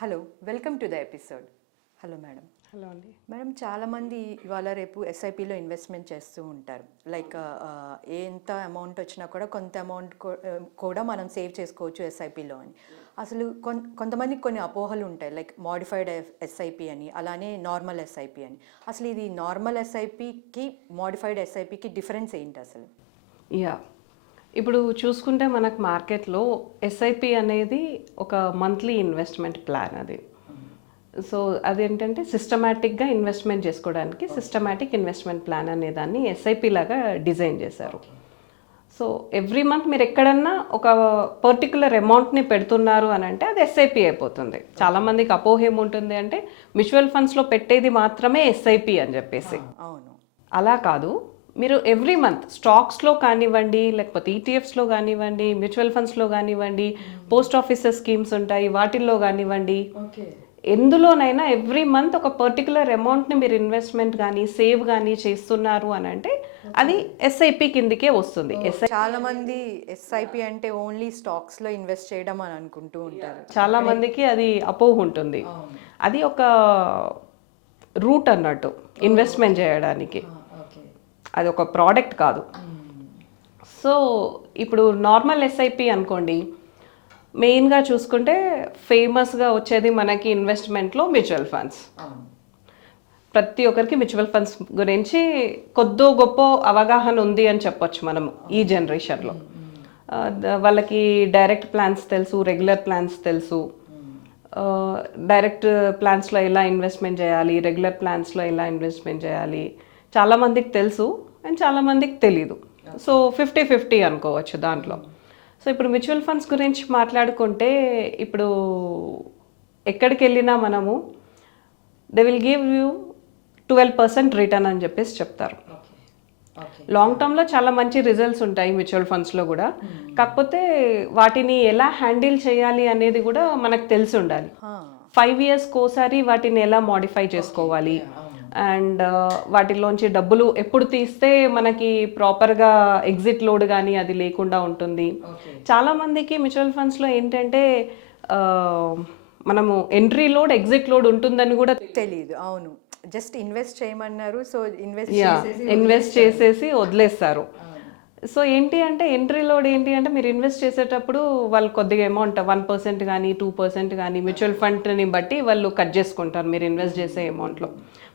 Hello, welcome to the episode. Hello madam. Hello అండి. Madam, చాలామంది ఇవాళ రేపు ఎస్ఐపిలో ఇన్వెస్ట్మెంట్ చేస్తూ ఉంటారు. లైక్ ఎంత అమౌంట్ వచ్చినా కూడా కొంత అమౌంట్ కూడా మనం సేవ్ చేసుకోవచ్చు ఎస్ఐపిలో అని. అసలు కొంతమందికి కొన్ని అపోహలు ఉంటాయి, లైక్ మోడిఫైడ్ ఎస్ఐపి అని, అలానే నార్మల్ ఎస్ఐపి అని. అసలు ఇది నార్మల్ ఎస్ఐపికి మోడిఫైడ్ ఎస్ఐపికి డిఫరెన్స్ ఏంటి అసలు? యా, ఇప్పుడు చూసుకుంటే మనకు మార్కెట్లో ఎస్ఐపి అనేది ఒక మంత్లీ ఇన్వెస్ట్మెంట్ ప్లాన్ అది. సో అదేంటంటే సిస్టమేటిక్గా ఇన్వెస్ట్మెంట్ చేసుకోవడానికి సిస్టమేటిక్ ఇన్వెస్ట్మెంట్ ప్లాన్ అనే దాన్ని ఎస్ఐపి లాగా డిజైన్ చేశారు. సో ఎవ్రీ మంత్ మీరు ఎక్కడన్నా ఒక పర్టికులర్ అమౌంట్ని పెడుతున్నారు అని అంటే అది ఎస్ఐపి అయిపోతుంది. చాలామందికి అపోహ ఏముంటుంది అంటే మ్యూచువల్ ఫండ్స్లో పెట్టేది మాత్రమే ఎస్ఐపి అని చెప్పేసి. అవును, అలా కాదు. మీరు ఎవ్రీ మంత్ స్టాక్స్లో కానివ్వండి, లేకపోతే ఈటీఎఫ్స్లో కానివ్వండి, మ్యూచువల్ ఫండ్స్లో కానివ్వండి, పోస్ట్ ఆఫీసెస్ స్కీమ్స్ ఉంటాయి వాటిల్లో కానివ్వండి, ఎందులోనైనా ఎవ్రీ మంత్ ఒక పర్టికులర్ అమౌంట్ని మీరు ఇన్వెస్ట్మెంట్ కానీ సేవ్ కానీ చేస్తున్నారు అని అంటే అది ఎస్ఐపి కిందకే వస్తుంది. చాలా మంది ఎస్ఐపి అంటే ఓన్లీ స్టాక్స్ లో ఇన్వెస్ట్ చేయడం అని అనుకుంటూ ఉంటారు. చాలా మందికి అది అపోహ ఉంటుంది. అది ఒక రూట్ అన్నట్టు ఇన్వెస్ట్మెంట్ చేయడానికి, అది ఒక ప్రోడక్ట్ కాదు. సో ఇప్పుడు నార్మల్ ఎస్ఐపి అనుకోండి, మెయిన్గా చూసుకుంటే ఫేమస్గా వచ్చేది మనకి ఇన్వెస్ట్మెంట్లో మ్యూచువల్ ఫండ్స్. ప్రతి ఒక్కరికి మ్యూచువల్ ఫండ్స్ గురించి కొద్దో గొప్ప అవగాహన ఉంది అని చెప్పొచ్చు మనం ఈ జనరేషన్లో. వాళ్ళకి డైరెక్ట్ ప్లాన్స్ తెలుసు, రెగ్యులర్ ప్లాన్స్ తెలుసు. డైరెక్ట్ ప్లాన్స్లో ఎలా ఇన్వెస్ట్మెంట్ చేయాలి, రెగ్యులర్ ప్లాన్స్లో ఎలా ఇన్వెస్ట్మెంట్ చేయాలి చాలామందికి తెలుసు అండ్ చాలామందికి తెలీదు. సో 50-50 అనుకోవచ్చు దాంట్లో. సో ఇప్పుడు మ్యూచువల్ ఫండ్స్ గురించి మాట్లాడుకుంటే, ఇప్పుడు ఎక్కడికి వెళ్ళినా మనము they will give you 12% return అని చెప్పేసి చెప్తారు. లాంగ్ టర్మ్లో చాలా మంచి రిజల్ట్స్ ఉంటాయి మ్యూచువల్ ఫండ్స్లో కూడా. కాకపోతే వాటిని ఎలా హ్యాండిల్ చేయాలి అనేది కూడా మనకు తెలిసి ఉండాలి. 5 ఇయర్స్కి ఒకసారి వాటిని ఎలా మోడిఫై చేసుకోవాలి అండ్ వాటిలోంచి డబ్బులు ఎప్పుడు తీస్తే మనకి ప్రాపర్గా ఎగ్జిట్ లోడ్ కానీ అది లేకుండా ఉంటుంది. చాలామందికి మ్యూచువల్ ఫండ్స్లో ఏంటంటే మనము ఎంట్రీ లోడ్ ఎగ్జిట్ లోడ్ ఉంటుందని కూడా తెలియదు. అవును, జస్ట్ ఇన్వెస్ట్ చేయమన్నారు, సో ఇన్వెస్ట్ చేసేసి వదిలేస్తారు. సో ఏంటి అంటే ఎంట్రీ లోడ్ ఏంటి అంటే మీరు ఇన్వెస్ట్ చేసేటప్పుడు వాళ్ళు కొద్దిగా అమౌంట్ 1% కానీ 2% కానీ మ్యూచువల్ ఫండ్ని బట్టి వాళ్ళు కట్ చేసుకుంటారు మీరు ఇన్వెస్ట్ చేసే అమౌంట్లో.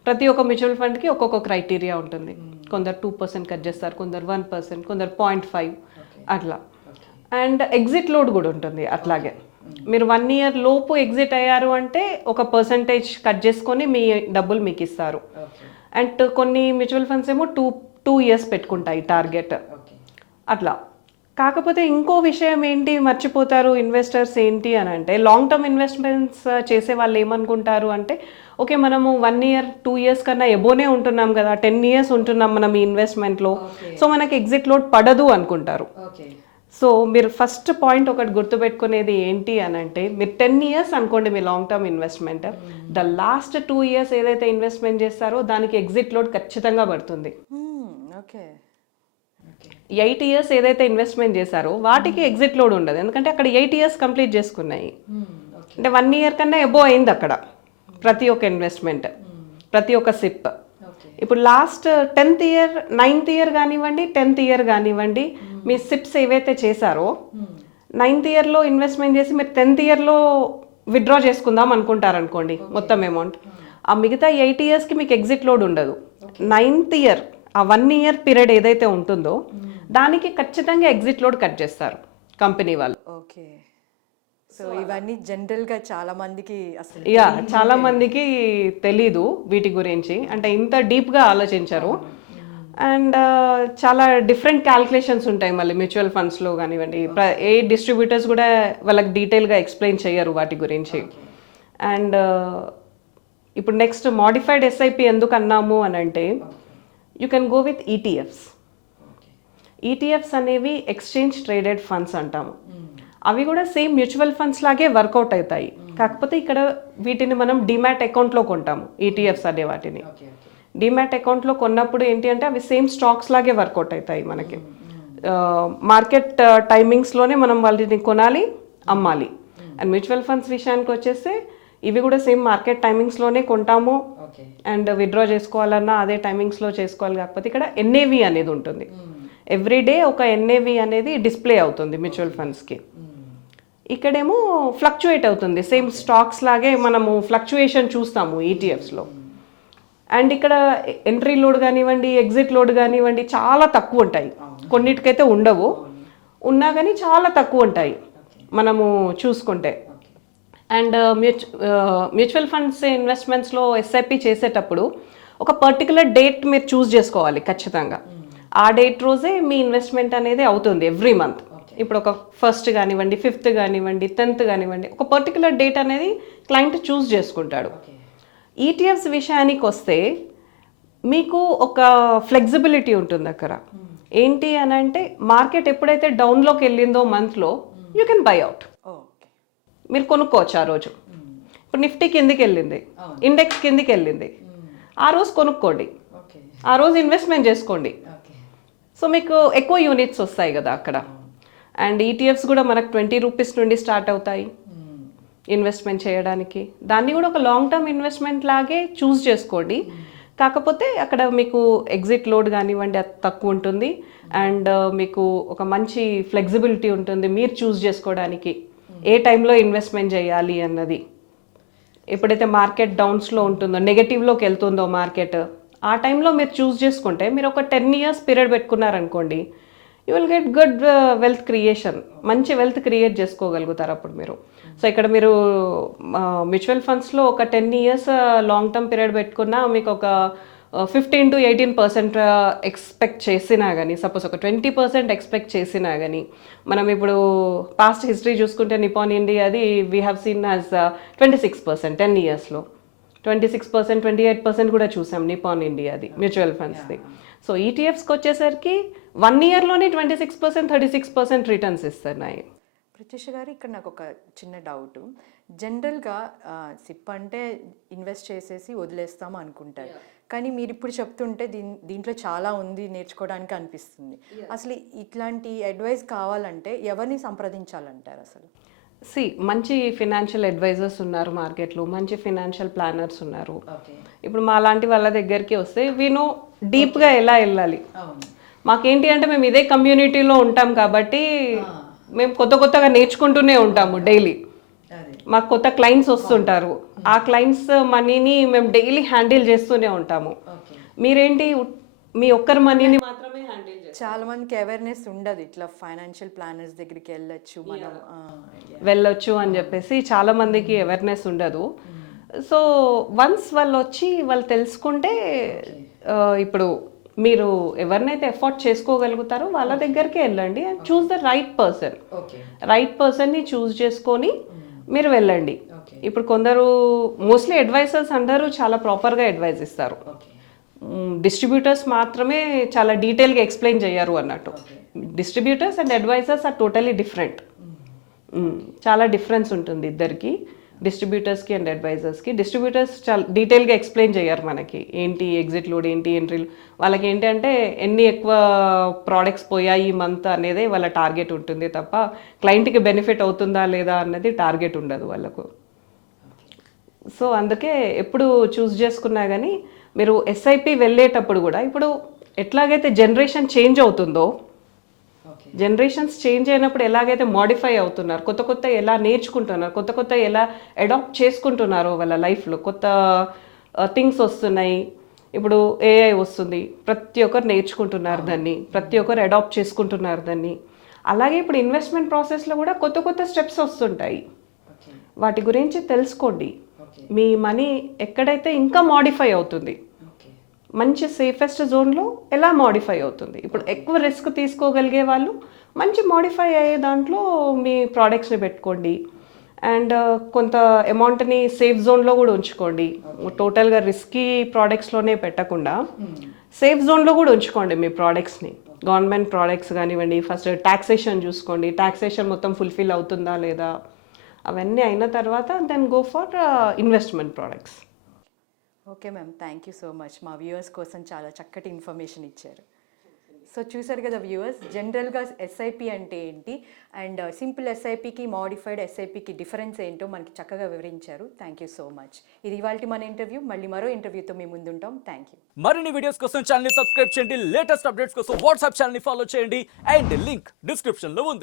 ప్రతి ఒక్క మ్యూచువల్ ఫండ్కి ఒక్కొక్క క్రైటీరియా ఉంటుంది. కొందరు 2% కట్ చేస్తారు, కొందరు 1%, కొందరు 0.5 అట్లా. అండ్ ఎగ్జిట్ లోడ్ కూడా ఉంటుంది అట్లాగే. మీరు 1 ఇయర్ లోపు ఎగ్జిట్ అయ్యారు అంటే ఒక పర్సంటేజ్ కట్ చేసుకొని మీ డబ్బులు మీకు ఇస్తారు. అండ్ కొన్ని మ్యూచువల్ ఫండ్స్ ఏమో టూ ఇయర్స్ పెట్టుకుంటాయి టార్గెట్ అట్లా. కాకపోతే ఇంకో విషయం ఏంటి మర్చిపోతారు ఇన్వెస్టర్స్ ఏంటి అని అంటే, లాంగ్ టర్మ్ ఇన్వెస్ట్మెంట్స్ చేసే వాళ్ళు ఏమనుకుంటారు అంటే, ఓకే మనము 1 ఇయర్ 2 ఇయర్స్ కన్నా ఎబోనే ఉంటున్నాం కదా, 10 ఇయర్స్ ఉంటున్నాం మనం ఈ ఇన్వెస్ట్మెంట్లో, సో మనకి ఎగ్జిట్ లోడ్ పడదు అనుకుంటారు. సో మీరు ఫస్ట్ పాయింట్ ఒకటి గుర్తుపెట్టుకునేది ఏంటి అని అంటే, మీరు 10 ఇయర్స్ అనుకోండి మీ long term investment, the last 2 years ఏదైతే ఇన్వెస్ట్మెంట్ చేస్తారో దానికి ఎగ్జిట్ లోడ్ ఖచ్చితంగా పడుతుంది. 8 ఇయర్స్ ఏదైతే ఇన్వెస్ట్మెంట్ చేశారో వాటికి ఎగ్జిట్ లోడ్ ఉండదు, ఎందుకంటే అక్కడ 8 ఇయర్స్ కంప్లీట్ చేసుకున్నాయి. అంటే 1 ఇయర్ కన్నా ఎబో అయింది అక్కడ ప్రతి ఒక్క ఇన్వెస్ట్మెంట్, ప్రతి ఒక్క సిప్. ఇప్పుడు last 10th year 9th year కానివ్వండి 10th ఇయర్ కానివ్వండి, మీ సిప్స్ ఏవైతే చేశారో 9th ఇయర్లో ఇన్వెస్ట్మెంట్ చేసి మీరు 10th ఇయర్లో విత్డ్రా చేసుకుందాం అనుకుంటారనుకోండి మొత్తం అమౌంట్, ఆ మిగతా 8 ఇయర్స్కి మీకు ఎగ్జిట్ లోడ్ ఉండదు. 9th ఇయర్ ఆ 1 ఇయర్ పీరియడ్ ఏదైతే ఉంటుందో దానికి ఖచ్చితంగా ఎగ్జిట్ లోడ్ కట్ చేస్తారు కంపెనీ వాళ్ళు. ఓకే, సో ఇవన్నీ జనరల్గా చాలా మందికి అసలు చాలా మందికి తెలీదు వీటి గురించి, అంటే ఇంత డీప్గా ఆలోచించరు. అండ్ చాలా డిఫరెంట్ క్యాల్కులేషన్స్ ఉంటాయి మళ్ళీ మ్యూచువల్ ఫండ్స్లో కానివ్వండి. ఏ డిస్ట్రిబ్యూటర్స్ కూడా వాళ్ళకి డీటెయిల్గా ఎక్స్ప్లెయిన్ చేయరు వాటి గురించి. అండ్ ఇప్పుడు నెక్స్ట్ మోడిఫైడ్ ఎస్ఐపి ఎందుకు అన్నాము అని అంటే, you can go with ETFs. ETFs అనేవి ఎక్స్చేంజ్ ట్రేడెడ్ ఫండ్స్ అంటాము. అవి కూడా సేమ్ మ్యూచువల్ ఫండ్స్ లాగే వర్కౌట్ అవుతాయి. కాకపోతే ఇక్కడ వీటిని మనం డిమాట్ అకౌంట్లో కొంటాము. ఈటీఎఫ్స్ అనే వాటిని డిమాట్ అకౌంట్లో కొన్నప్పుడు ఏంటి అంటే అవి సేమ్ స్టాక్స్ లాగే వర్కౌట్ అవుతాయి మనకి. మార్కెట్ టైమింగ్స్లోనే మనం వాళ్ళని కొనాలి, అమ్మాలి. అండ్ మ్యూచువల్ ఫండ్స్ విషయానికి వచ్చేస్తే ఇవి కూడా సేమ్ మార్కెట్ టైమింగ్స్లోనే కొంటాము ఓకే. అండ్ విత్డ్రా చేసుకోవాలన్నా అదే టైమింగ్స్లో చేసుకోవాలి. కాకపోతే ఇక్కడ ఎన్ఏవి అనేది ఉంటుంది. ఎవ్రీడే ఒక ఎన్ఏవి అనేది డిస్ప్లే అవుతుంది మ్యూచువల్ ఫండ్స్కి. ఇక్కడేమో ఫ్లక్చుయేట్ అవుతుంది, సేమ్ స్టాక్స్ లాగే మనము ఫ్లక్చుయేషన్ చూస్తాము ఈటీఎఫ్స్లో. అండ్ ఇక్కడ ఎంట్రీ లోడ్ కానివ్వండి, ఎగ్జిట్ లోడ్ కానివ్వండి చాలా తక్కువ ఉంటాయి. కొన్నిటికైతే ఉండవు, ఉన్నా కానీ చాలా తక్కువ ఉంటాయి మనము చూసుకుంటే. అండ్ మ్యూచువల్ ఫండ్స్ ఇన్వెస్ట్మెంట్స్లో ఎస్ఐపి చేసేటప్పుడు ఒక పర్టికులర్ డేట్ మీరు చూస్ చేసుకోవాలి ఖచ్చితంగా. ఆ డేట్ రోజే మీ ఇన్వెస్ట్మెంట్ అనేది అవుతుంది ఎవ్రీ మంత్. ఇప్పుడు ఒక 1st కానివ్వండి, 5th కానివ్వండి, 10th కానివ్వండి, ఒక పర్టికులర్ డేట్ అనేది క్లయింట్ చూస్ చేసుకుంటాడు. ఈటీఎఫ్స్ విషయానికి వస్తే మీకు ఒక ఫ్లెక్సిబిలిటీ ఉంటుంది అక్కడ. ఏంటి అని అంటే మార్కెట్ ఎప్పుడైతే డౌన్లోకి వెళ్ళిందో మంత్లో యూ కెన్ బై అవుట్, మీరు కొనుక్కోవచ్చు ఆ రోజు. ఇప్పుడు నిఫ్టీ కిందికి వెళ్ళింది, ఇండెక్స్ కిందికి వెళ్ళింది, ఆ రోజు కొనుక్కోండి, ఆ రోజు ఇన్వెస్ట్మెంట్ చేసుకోండి. సో మీకు ఎక్కువ యూనిట్స్ వస్తాయి కదా అక్కడ. అండ్ ఈటీఎఫ్స్ కూడా మనకు 20 రూపీస్ నుండి స్టార్ట్ అవుతాయి ఇన్వెస్ట్మెంట్ చేయడానికి. దాన్ని కూడా ఒక లాంగ్ టర్మ్ ఇన్వెస్ట్మెంట్ లాగే చూస్ చేసుకోండి. కాకపోతే అక్కడ మీకు ఎగ్జిట్ లోడ్ కానివ్వండి అది తక్కువ ఉంటుంది. అండ్ మీకు ఒక మంచి ఫ్లెక్సిబిలిటీ ఉంటుంది మీరు చూస్ చేసుకోవడానికి ఏ టైంలో ఇన్వెస్ట్మెంట్ చేయాలి అన్నది. ఎప్పుడైతే మార్కెట్ డౌన్స్లో ఉంటుందో, నెగటివ్లోకి వెళ్తుందో మార్కెట్, ఆ టైంలో మీరు చూస్ చేసుకుంటే మీరు ఒక 10 years పీరియడ్ పెట్టుకున్నారనుకోండి, you will get good wealth creation, మంచి వెల్త్ క్రియేట్ చేసుకోగలుగుతారు అప్పుడు మీరు. సో ఇక్కడ మీరు మ్యూచువల్ ఫండ్స్లో ఒక 10 years లాంగ్ టర్మ్ పీరియడ్ పెట్టుకున్నా మీకు ఒక 15 to 18% ఎక్స్పెక్ట్ చేసినా కానీ, సపోజ్ ఒక 20% ఎక్స్పెక్ట్ చేసినా కానీ, మనం ఇప్పుడు పాస్ట్ హిస్టరీ చూసుకుంటే నిపాన్ ఇండియాది వీ హ్యావ్ సీన్ యాజ్ 26% 10 yearsలో 26%, 28% కూడా చూసాం నిపాన్ ఇండియాది మ్యూచువల్ ఫండ్స్ది. సో ఈటీఎఫ్స్కి వచ్చేసరికి 1 yearలోనే 26%, 36% రిటర్న్స్ ఇస్తున్నాయి. ప్రత్యూష గారు, ఇక్కడ నాకు ఒక చిన్న డౌట్. జనరల్గా సిప్ అంటే ఇన్వెస్ట్ చేసేసి వదిలేస్తాము అనుకుంటారు, కానీ మీరు ఇప్పుడు చెప్తుంటే దీంట్లో చాలా ఉంది నేర్చుకోవడానికి అనిపిస్తుంది. అసలు ఇట్లాంటి అడ్వైస్ కావాలంటే ఎవరిని సంప్రదించాలంటారు అసలు? మంచి ఫినాన్షియల్ అడ్వైజర్స్ ఉన్నారు మార్కెట్లో, మంచి ఫినాన్షియల్ ప్లానర్స్ ఉన్నారు. ఇప్పుడు మా లాంటి వాళ్ళ దగ్గరికి వస్తే వీనో డీప్గా ఎలా వెళ్ళాలి. మాకేంటి అంటే మేము ఇదే కమ్యూనిటీలో ఉంటాం కాబట్టి మేము కొత్తగా నేర్చుకుంటూనే ఉంటాము డైలీ. మాకు కొత్త క్లయింట్స్ వస్తుంటారు, ఆ క్లయింట్స్ మనీని మేము డైలీ హ్యాండిల్ చేస్తూనే ఉంటాము. మీరేంటి మీ ఒక్కరి మనీని మాత్రమే హ్యాండిల్ చేస్తారు. చాలా మందికి అవేర్నెస్ ఉండదు, ఇట్లా ఫైనాన్షియల్ ప్లానర్స్ దగ్గరికి వెళ్ళొచ్చు అని చెప్పేసి చాలా మందికి అవేర్నెస్ ఉండదు. సో వన్స్ వాళ్ళు వచ్చి వాళ్ళు తెలుసుకుంటే, ఇప్పుడు మీరు ఎవరినైతే ఎఫోర్డ్ చేసుకోగలుగుతారో వాళ్ళ దగ్గరికి వెళ్ళండి అండ్ చూస్ ద రైట్ పర్సన్ని చూస్ చేసుకొని మీరు వెళ్ళండి. ఇప్పుడు కొందరు మోస్ట్లీ అడ్వైజర్స్ అందరూ చాలా ప్రాపర్గా అడ్వైజ్ ఇస్తారు, డిస్ట్రిబ్యూటర్స్ మాత్రమే చాలా డీటెయిల్గా ఎక్స్ప్లెయిన్ చేయరు అన్నట్టు. Distributors and advisers are totally different. చాలా డిఫరెన్స్ ఉంటుంది ఇద్దరికి, డిస్ట్రిబ్యూటర్స్కి అండ్ అడ్వైజర్స్కి. డిస్ట్రిబ్యూటర్స్ చాలా డీటెయిల్గా ఎక్స్ప్లెయిన్ చేయరు మనకి, ఏంటి ఎగ్జిట్ లోడ్ ఏంటి, ఎంట్రీలు. వాళ్ళకి ఏంటంటే ఎన్ని ఎక్కువ ప్రోడక్ట్స్ పోయాయి ఈ మంత్ అనేదే వాళ్ళ టార్గెట్ ఉంటుంది తప్ప క్లయింట్కి బెనిఫిట్ అవుతుందా లేదా అన్నది టార్గెట్ ఉండదు వాళ్ళకు. సో అందుకే ఎప్పుడు చూస్ చేసుకున్నా కానీ మీరు ఎస్ఐపి వెళ్ళేటప్పుడు కూడా, ఇప్పుడు ఎట్లాగైతే జనరేషన్ చేంజ్ అవుతుందో, జనరేషన్స్ చేంజ్ అయినప్పుడు ఎలాగైతే మోడిఫై అవుతున్నారు, కొత్త ఎలా నేర్చుకుంటున్నారు, కొత్త ఎలా అడాప్ట్ చేసుకుంటున్నారో వాళ్ళ లైఫ్లో, కొత్త థింగ్స్ వస్తున్నాయి. ఇప్పుడు ఏఐ వస్తుంది, ప్రతి ఒక్కరు నేర్చుకుంటున్నారు దాన్ని, ప్రతి ఒక్కరు అడాప్ట్ చేసుకుంటున్నారు దాన్ని. అలాగే ఇప్పుడు ఇన్వెస్ట్మెంట్ ప్రాసెస్లో కూడా కొత్త స్టెప్స్ వస్తుంటాయి, వాటి గురించి తెలుసుకోండి. మీ మనీ ఎక్కడైతే ఇంకా మోడిఫై అవుతుంది, మంచి సేఫెస్ట్ జోన్లో ఎలా మోడిఫై అవుతుంది. ఇప్పుడు ఎక్కువ రిస్క్ తీసుకోగలిగే వాళ్ళు మంచి మోడిఫై అయ్యే దాంట్లో మీ ప్రోడక్ట్స్ని పెట్టుకోండి. అండ్ కొంత అమౌంట్ని సేఫ్ జోన్లో కూడా ఉంచుకోండి. టోటల్గా రిస్కీ ప్రోడక్ట్స్లోనే పెట్టకుండా సేఫ్ జోన్లో కూడా ఉంచుకోండి మీ ప్రోడక్ట్స్ని. గవర్నమెంట్ ప్రోడక్ట్స్ కానివ్వండి, ఫస్ట్ టాక్సేషన్ చూసుకోండి, టాక్సేషన్ మొత్తం ఫుల్ఫిల్ అవుతుందా లేదా, అవన్నీ అయిన తర్వాత then go for investment products. Okay ma'am, thank you so much. మా వ్యూవర్స్ కోసం చాలా చక్కటి ఇన్ఫర్మేషన్ ఇచ్చారు. సో చూసారు కదా వ్యూవర్స్, జనరల్గా ఎస్ఐపి అంటే ఏంటి అండ్ సింపుల్ ఎస్ఐపికి మాడిఫైడ్ ఎస్ఐపికి డిఫరెన్స్ ఏంటో మనకి చక్కగా వివరించారు. Thank you so much. ఇది ఇవాల్టి మన ఇంటర్వ్యూ. మళ్ళీ మరో ఇంటర్వ్యూతో మీ ముందుంటాం. Thank you. మరిన్ని వీడియోస్ కోసం ఛానల్ ని సబ్స్క్రైబ్ చేయండి, లేటెస్ట్ అప్డేట్స్ కోసం వాట్సాప్ ఛానల్ ని ఫాలో చేయండి అండ్ లింక్ డిస్క్రిప్షన్ లో ఉంది.